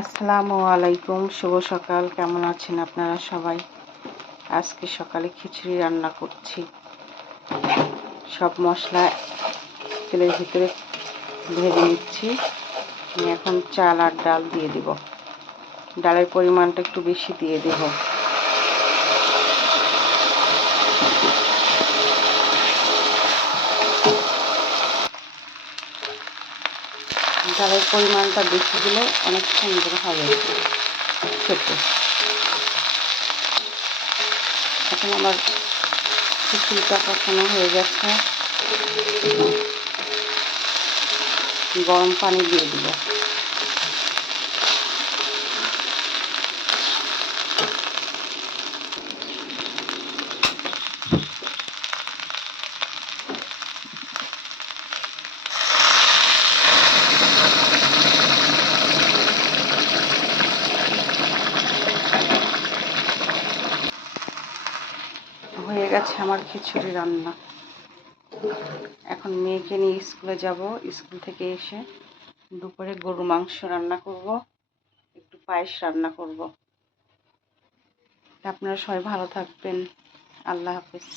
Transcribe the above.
আসসালামু আলাইকুম, শুভ সকাল। কেমন আছেন আপনারা সবাই? আজকে সকালে খিচুড়ি রান্না করছি। সব মশলা তেলের ভিতরে ভেজে নিচ্ছি। আমি এখন চাল আর ডাল দিয়ে দিব। ডালের পরিমাণটা একটু বেশি দিয়ে দেব। ডালের পরিমাণটা বেশি দিলে অনেক সুন্দর হবে খেতে। এখন আমার খিচুড়িটা কষানো হয়ে গেছে। গরম পানি দিয়ে দিব। হয়ে গেছে আমার খিচুড়ি রান্না। এখন মেয়েকে নিয়ে স্কুলে যাব। স্কুল থেকে এসে দুপুরে গরুর মাংস রান্না করব, একটু পায়েস রান্না করব। আপনারা সবাই ভালো থাকবেন। আল্লাহ হাফেজ।